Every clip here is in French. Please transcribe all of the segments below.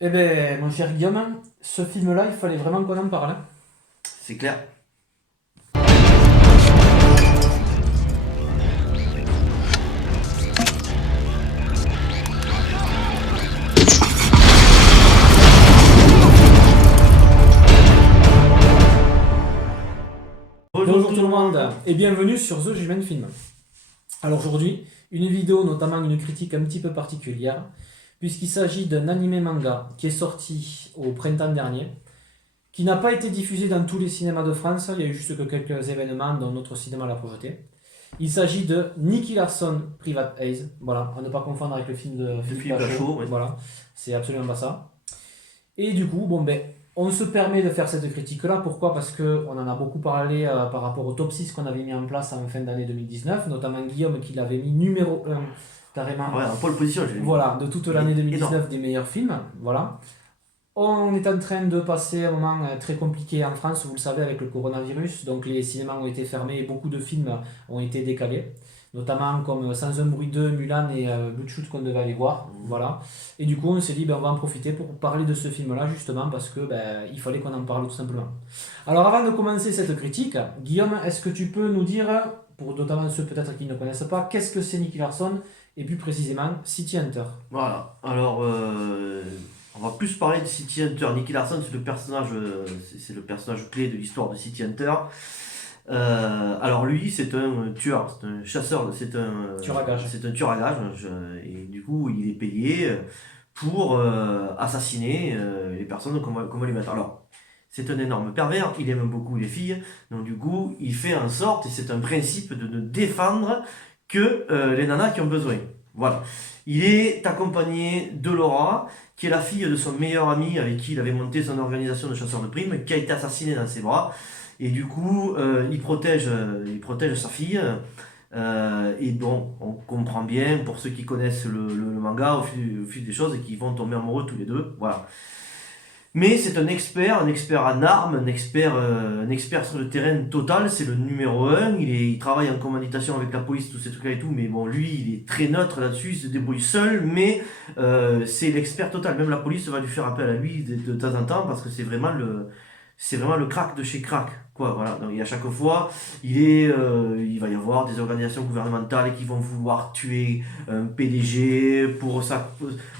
Eh ben, mon cher Guillaume, ce film-là, il fallait vraiment qu'on en parle, hein. C'est clair. Bonjour Bonjour tout tout le le monde monde. et bienvenue sur The Judgment Film. Alors aujourd'hui, une vidéo, notamment une critique un petit peu particulière, puisqu'il s'agit d'un animé manga qui est sorti au printemps dernier, qui n'a pas été diffusé dans tous les cinémas de France, il y a eu juste que quelques événements dont notre cinéma l'a projeté. Il s'agit de Nicky Larson Private Eyes, voilà, à ne pas confondre avec le film de De Philippe Philippe Lachaud, Lachaud, ouais. voilà, c'est absolument pas ça. Et du coup, bon ben, on se permet de faire cette critique-là. Pourquoi? Parce qu'on en a beaucoup parlé par rapport au top 6 qu'on avait mis en place en fin d'année 2019, notamment Guillaume qui l'avait mis numéro 1 carrément, Ouais, en pole position, j'ai mis. voilà, de toute Il l'année est énorme. 2019 des meilleurs films. Voilà. On est en train de passer un moment très compliqué en France, vous le savez, avec le coronavirus. Donc les cinémas ont été fermés et beaucoup de films ont été décalés. Notamment comme Sans un bruit 2, Mulan et Bloodshot qu'on devait aller voir. Voilà. Et du coup, on s'est dit, ben, on va en profiter pour parler de ce film-là, justement, parce que ben, il fallait qu'on en parle tout simplement. Alors avant de commencer cette critique, Guillaume, est-ce que tu peux nous dire, pour notamment ceux peut-être qui ne connaissent pas, qu'est-ce que c'est Nicky Larson et plus précisément City Hunter? Voilà. Alors, on va plus parler de City Hunter. Nicky Larson, c'est le personnage clé de l'histoire de City Hunter. Alors lui, c'est un tueur, c'est un chasseur, Tueur à gage. c'est un tueur à gages. Et du coup, il est payé pour assassiner les personnes qu'on va lui mettre. Alors, c'est un énorme pervers, il aime beaucoup les filles, donc du coup, il fait en sorte, et c'est un principe, de ne défendre que les nanas qui ont besoin. Voilà. Il est accompagné de Laura, qui est la fille de son meilleur ami avec qui il avait monté son organisation de chasseurs de primes, qui a été assassinée dans ses bras. Et du coup, il protège sa fille. Et bon, on comprend bien, pour ceux qui connaissent le manga, au fil des choses, et qui vont tomber amoureux tous les deux. Voilà. Mais c'est un expert en armes, un expert sur le terrain total, c'est le numéro un. Il travaille en commanditation avec la police, tous ces trucs-là et tout, mais bon, lui, il est très neutre là-dessus, il se débrouille seul, mais c'est l'expert total. Même la police va lui faire appel à lui de temps en temps, parce que c'est vraiment le crack de chez crack, quoi. Voilà. Donc, et à chaque fois, il va y avoir des organisations gouvernementales qui vont vouloir tuer un PDG pour ça,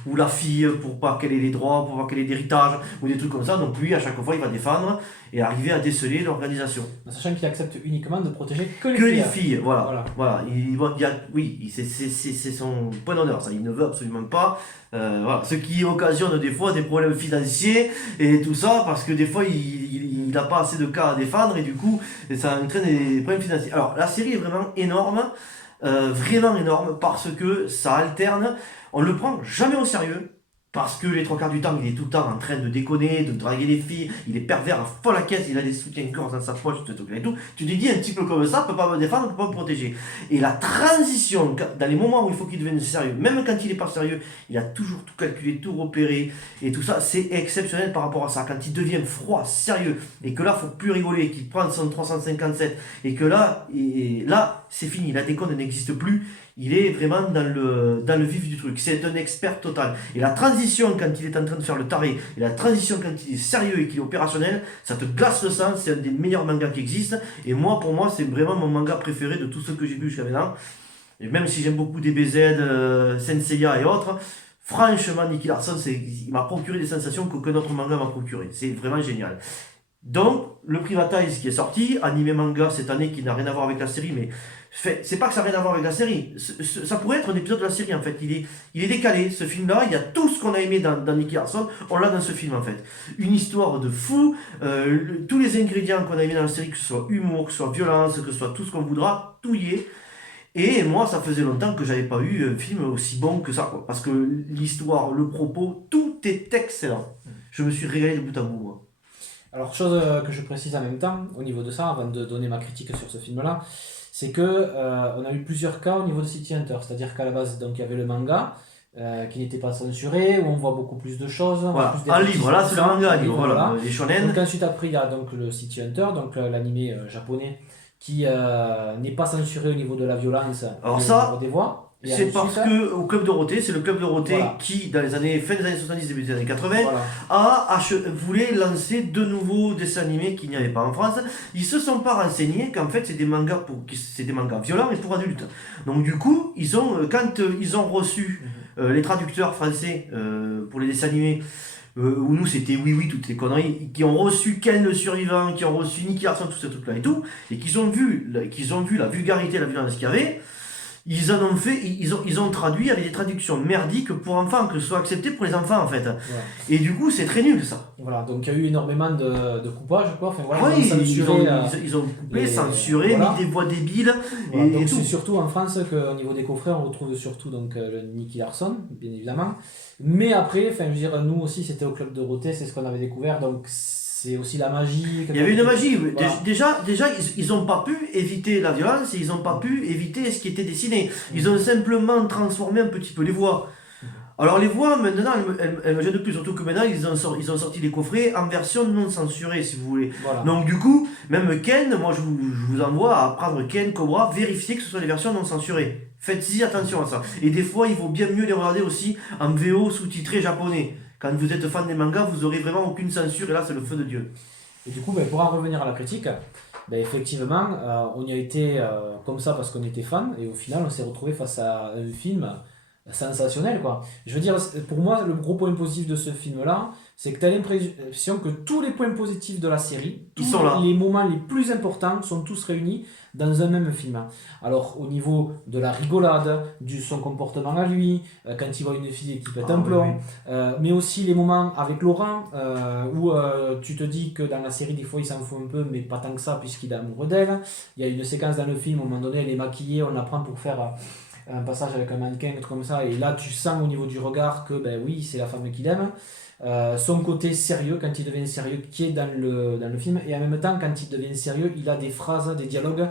ou la fille pour pas qu'elle ait les droits, pour pas qu'elle ait d'héritage, ou des trucs comme ça. Donc lui, à chaque fois, il va défendre et arriver à déceler l'organisation. Sachant qu'il accepte uniquement de protéger que les Que les filles. filles, voilà. Voilà. Voilà. Oui, c'est son point d'honneur, ça. Il ne veut absolument pas. Voilà. Ce qui occasionne des fois des problèmes financiers et tout ça, parce que des fois, il n'a pas assez de cas à défendre et du coup, ça entraîne des problèmes financiers. Alors, la série est vraiment énorme, parce que ça alterne. On le prend jamais au sérieux. Parce que les trois quarts du temps, il est tout le temps en train de déconner, de draguer les filles, il est pervers à fond la caisse, il a des soutiens-gorge dans sa poche, tout, tout, et tout. Tu te dis, un petit peu comme ça, peut pas me défendre, peut pas me protéger. Et la transition, dans les moments où il faut qu'il devienne sérieux, même quand il est pas sérieux, il a toujours tout calculé, tout repéré, et tout ça, c'est exceptionnel par rapport à ça. Quand il devient froid, sérieux, et que là, faut plus rigoler, qu'il prend son 357, et que là, c'est fini, la déconne n'existe plus, il est vraiment dans le vif du truc. C'est un expert total. Et la transition quand il est en train de faire le taré, et la transition quand il est sérieux et qu'il est opérationnel, ça te glace le sang. C'est un des meilleurs mangas qui existent. Et moi, pour moi, c'est vraiment mon manga préféré de tous ceux que j'ai vus jusqu'à maintenant. Et même si j'aime beaucoup DBZ, Senseiya et autres, franchement, Nicky Larson, il m'a procuré des sensations qu'aucun autre manga m'a procuré. C'est vraiment génial. Donc, le Privatize qui est sorti, animé manga cette année, qui n'a rien à voir avec la série, mais c'est pas que ça n'a rien à voir avec la série. Ça pourrait être un épisode de la série en fait. Il est décalé, ce film-là. Il y a tout ce qu'on a aimé dans Nicky Larson, on l'a dans ce film en fait. Une histoire de fou, tous les ingrédients qu'on a aimé dans la série, que ce soit humour, que ce soit violence, que ce soit tout ce qu'on voudra, tout y est. Et moi, ça faisait longtemps que j'avais pas eu un film aussi bon que ça, quoi. Parce que l'histoire, le propos, tout est excellent. Je me suis régalé de bout à bout, moi. Alors, chose que je précise en même temps, au niveau de ça, avant de donner ma critique sur ce film-là, c'est que on a eu plusieurs cas au niveau de City Hunter. C'est-à-dire qu'à la base, donc, il y avait le manga qui n'était pas censuré, où on voit beaucoup plus de choses, on voit Voilà, plus un livre, là c'est le manga, un livre, livre, voilà, voilà. les shonen. Donc ensuite, après, il y a donc le City Hunter, donc l'animé japonais, qui n'est pas censuré au niveau de la violence et Alors au niveau ça, des voix. Et C'est parce ensuite, que au Club Dorothée, c'est le Club Dorothée voilà. qui, dans les années, fin des années 70, début des années 80, Voilà. voulait lancer de nouveaux dessins animés qu'il n'y avait pas en France. Ils se sont pas renseignés qu'en fait c'est des mangas c'est des mangas violents et pour adultes. Donc du coup, quand ils ont reçu les traducteurs français pour les dessins animés, où nous c'était oui oui toutes les conneries, qui ont reçu Ken le survivant, qui ont reçu Nicky Larson, tout ce truc là et tout, et qu'ils ont vu la vulgarité, la violence qu'il y avait. Ils en ont fait, ils ont traduit avec des traductions merdiques pour enfants, que ce soit accepté pour les enfants en fait. Voilà. Et du coup, c'est très nul ça. Voilà, donc il y a eu énormément de coupage, quoi. Enfin, voilà, Oui, ils ont censuré, ils ont coupé, les- censuré, voilà. mis des voix débiles Voilà, et donc tout. c'est surtout en France qu'au niveau des coffrets, on retrouve surtout donc, le Nicky Larson, bien évidemment. Mais après, enfin, je veux dire, nous aussi, c'était au Club Dorothée, c'est ce qu'on avait découvert, donc c'est aussi la magie. Il y avait une magie. Voilà. Déjà, ils n'ont pas pu éviter la violence et ils n'ont pas pu éviter ce qui était dessiné. Ils ont simplement transformé un petit peu les voix. Alors les voix, maintenant, elles me gênent de plus, surtout que maintenant, ils ont sorti les coffrets en version non censurée, si vous voulez. Voilà. Donc du coup, même Ken, moi je vous envoie à prendre Ken, Cobra, vérifier que ce soit les versions non censurées. Faites-y attention à ça. Et des fois, il vaut bien mieux les regarder aussi en VO sous-titré japonais. Quand vous êtes fan des mangas, vous aurez vraiment aucune censure et là, c'est le feu de Dieu. Et du coup, ben, pour en revenir à la critique, ben, effectivement, on y a été comme ça parce qu'on était fan, et au final, on s'est retrouvé face à un film sensationnel, quoi. Je veux dire, pour moi, le gros point positif de ce film-là, c'est que tu as l'impression que tous les points positifs de la série, Ils tous sont là. les moments les plus importants sont tous réunis dans un même film. Alors, au niveau de la rigolade, du son comportement à lui, quand il voit une fille et qu'il pète un plomb, mais aussi les moments avec Laurent, où tu te dis que dans la série, des fois, il s'en fout un peu, mais pas tant que ça, puisqu'il est amoureux d'elle. Il y a une séquence dans le film, à un moment donné, elle est maquillée, on la prend pour faire un passage avec un mannequin, un truc comme ça, et là, tu sens au niveau du regard que, ben oui, c'est la femme qu'il aime. Son côté sérieux, quand il devient sérieux, qui est dans le film, et en même temps, quand il devient sérieux, il a des phrases, des dialogues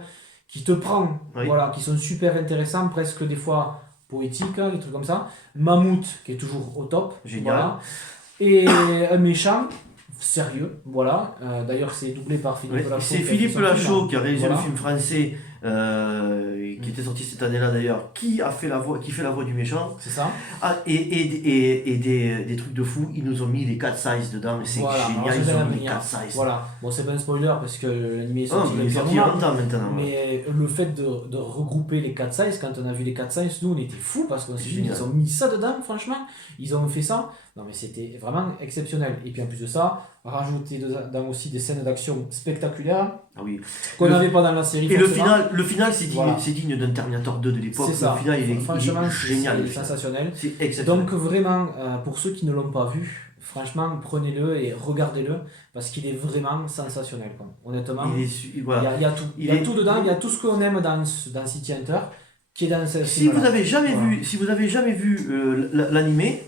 qui te prend, Oui. voilà, qui sont super intéressants, presque des fois poétiques, des trucs comme ça. Mammouth, qui est toujours au top, Génial. voilà. Et un méchant, sérieux, voilà. D'ailleurs, c'est doublé par Philippe Lachaud. C'est Philippe Lachaud qui a réalisé Voilà. le film français qui était sorti cette année-là d'ailleurs, qui fait la voix du méchant. C'est ça. Et des trucs de fou, ils nous ont mis les 4 size dedans, c'est Voilà. Alors, génial, je ils vais ont en mis les venir. 4 size. Voilà. Bon, c'est pas un spoiler parce que l'animé est Oh, sorti mais il est depuis un sorti il y a moment. longtemps maintenant. Mais le fait de regrouper les 4 sizes, quand on a vu les 4 sizes, nous on était fous parce qu'on s'est dit, Génial. ils ont mis ça dedans, franchement, ils ont fait ça. Non, mais c'était vraiment exceptionnel. Et puis en plus de ça, rajouter dedans aussi des scènes d'action spectaculaires Ah oui. qu'on n'avait pas dans la série. Et forcément. le final c'est digne, Voilà. c'est digne d'un Terminator 2 de l'époque. C'est ça. Le final il est Franchement, génial. c'est sensationnel. C'est exceptionnel. Donc vraiment, pour ceux qui ne l'ont pas vu, franchement, prenez-le et regardez-le parce qu'il est vraiment sensationnel, quoi. Honnêtement, Voilà. il y a tout. Il y a tout dedans, il y a tout ce qu'on aime dans City Hunter qui est dans ce Si film-là. vous avez jamais Voilà. vu, si vous avez jamais vu l'animé,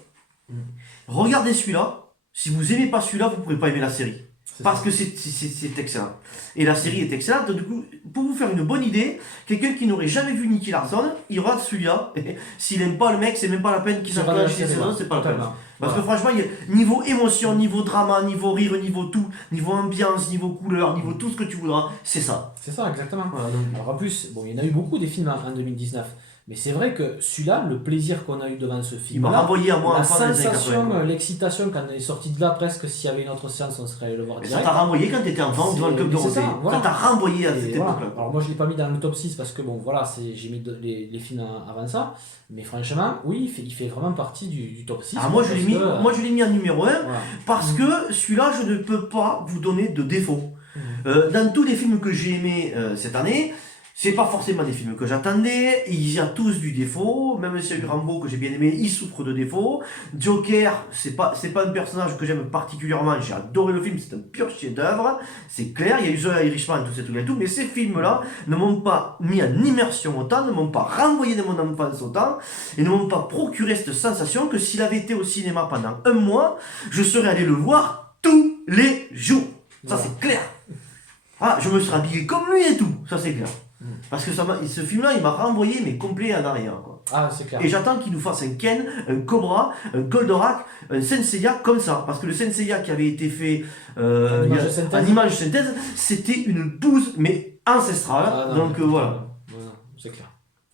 regardez celui-là. Si vous aimez pas celui-là, vous pourrez pas aimer la série. C'est Parce ça. que c'est excellent. Et la série est excellente. Donc, du coup, pour vous faire une bonne idée, quelqu'un qui n'aurait jamais vu Nicky Larson, il regarde celui-là. S'il aime pas le mec, c'est même pas la peine qu'il C'est pas s'enclenche la les série, saisons, c'est pas la peine. totalement. Parce Voilà. que franchement, niveau émotion, niveau drama, niveau rire, niveau tout, niveau ambiance, niveau couleur, niveau tout ce que tu voudras, c'est ça. C'est ça, exactement. Voilà, donc, Alors en plus, bon, il y en a eu beaucoup des films en 2019, mais c'est vrai que celui-là, le plaisir qu'on a eu devant ce il m'a film-là, renvoyé à moi la enfant dans les années 80. sensation, l'excitation, quand on est sorti de là, presque s'il y avait une autre séance, on serait allé le voir Mais ça direct. t'a renvoyé quand t'étais enfant devant le club de C'est ça, Dorothée. voilà. Ça t'a renvoyé à Et cette voilà. époque-là. Alors moi je l'ai pas mis dans le top 6 parce que bon voilà, j'ai mis les films avant ça, mais franchement, oui, il fait vraiment partie du top 6. Ah, moi je l'ai mis en numéro 1 Voilà. parce que celui-là je ne peux pas vous donner de défaut. Dans tous les films que j'ai aimés cette année, c'est pas forcément des films que j'attendais, il y a tous du défaut, même si Rambo que j'ai bien aimé, il souffre de défauts. Joker, c'est pas un personnage que j'aime particulièrement, j'ai adoré le film, c'est un pur chef-d'œuvre, c'est clair, il y a eu The Irishman, tout ces trucs et tout, mais ces films-là ne m'ont pas mis en immersion autant, ne m'ont pas renvoyé de mon enfance autant, et ne m'ont pas procuré cette sensation que s'il avait été au cinéma pendant un mois, je serais allé le voir tous les jours. Ça Voilà. c'est clair. Ah, je me serais habillé comme lui et tout, ça c'est clair. Parce que ce film-là, il m'a renvoyé mais complet en arrière, quoi. Ah, c'est clair. Et j'attends qu'il nous fasse un Ken, un Cobra, un Goldorak, un Senseiya comme ça. Parce que le Senseiya qui avait été fait en image synthèse, c'était une bouse mais ancestrale. Ah, non, donc mais voilà. c'est clair.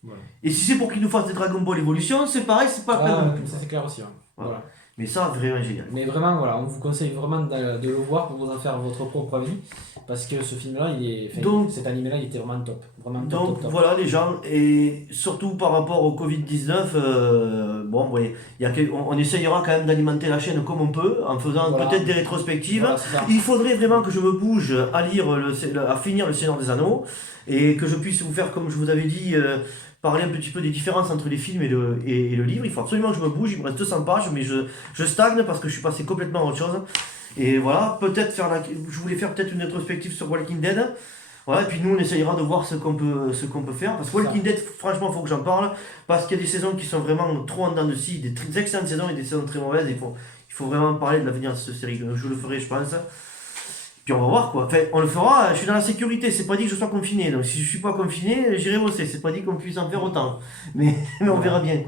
Voilà. Et si c'est pour qu'ils nous fassent des Dragon Ball Evolution, c'est pareil, c'est pas la peine non plus. Ça c'est clair aussi. Voilà. Voilà. Mais ça, vraiment génial. Mais vraiment, voilà, on vous conseille vraiment de le voir pour vous en faire votre propre avis. Parce que ce film-là, cet animé-là, il était vraiment top. Vraiment top, Donc top, top. voilà les gens, et surtout par rapport au Covid-19, bon, ouais, on essayera quand même d'alimenter la chaîne comme on peut, en faisant Voilà. peut-être des rétrospectives. Voilà, c'est ça. Il faudrait vraiment que je me bouge à lire, à finir Le Seigneur des Anneaux, et que je puisse vous faire, comme je vous avais dit, parler un petit peu des différences entre les films et le livre. Il faut absolument que je me bouge, il me reste 200 pages, mais je stagne parce que je suis passé complètement à autre chose. Et voilà, peut-être je voulais faire peut-être une rétrospective sur Walking Dead. Voilà, et puis nous on essayera de voir ce qu'on peut faire. Parce que Walking Dead, franchement, il faut que j'en parle. Parce qu'il y a des saisons qui sont vraiment trop en dents de scie, des très excellentes saisons et des saisons très mauvaises. Il faut vraiment parler de l'avenir de cette série. Je le ferai, je pense. Puis on va voir quoi. Enfin, on le fera, je suis dans la sécurité, c'est pas dit que je sois confiné. Donc si je suis pas confiné, j'irai bosser. C'est pas dit qu'on puisse en faire autant. Mais on verra bien.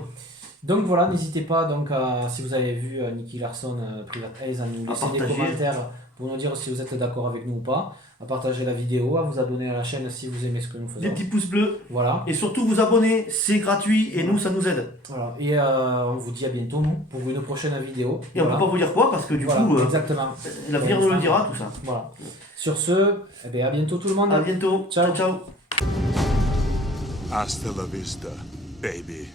Donc voilà, n'hésitez pas, donc, si vous avez vu Nicky Larson, Private Eyes, à nous laisser des partager. commentaires pour nous dire si vous êtes d'accord avec nous ou pas, à partager la vidéo, à vous abonner à la chaîne si vous aimez ce que nous faisons. Des petits pouces bleus. Voilà. Et surtout vous abonner, c'est gratuit et nous ça nous aide. Voilà. Et on vous dit à bientôt, nous, pour une prochaine vidéo. Et on peut pas vous dire quoi parce que du Voilà, coup, exactement. l'avenir nous le dira tout ça. Voilà. Sur ce, eh bien, à bientôt tout le monde. À bientôt. Ciao. Ciao. Hasta la vista, baby.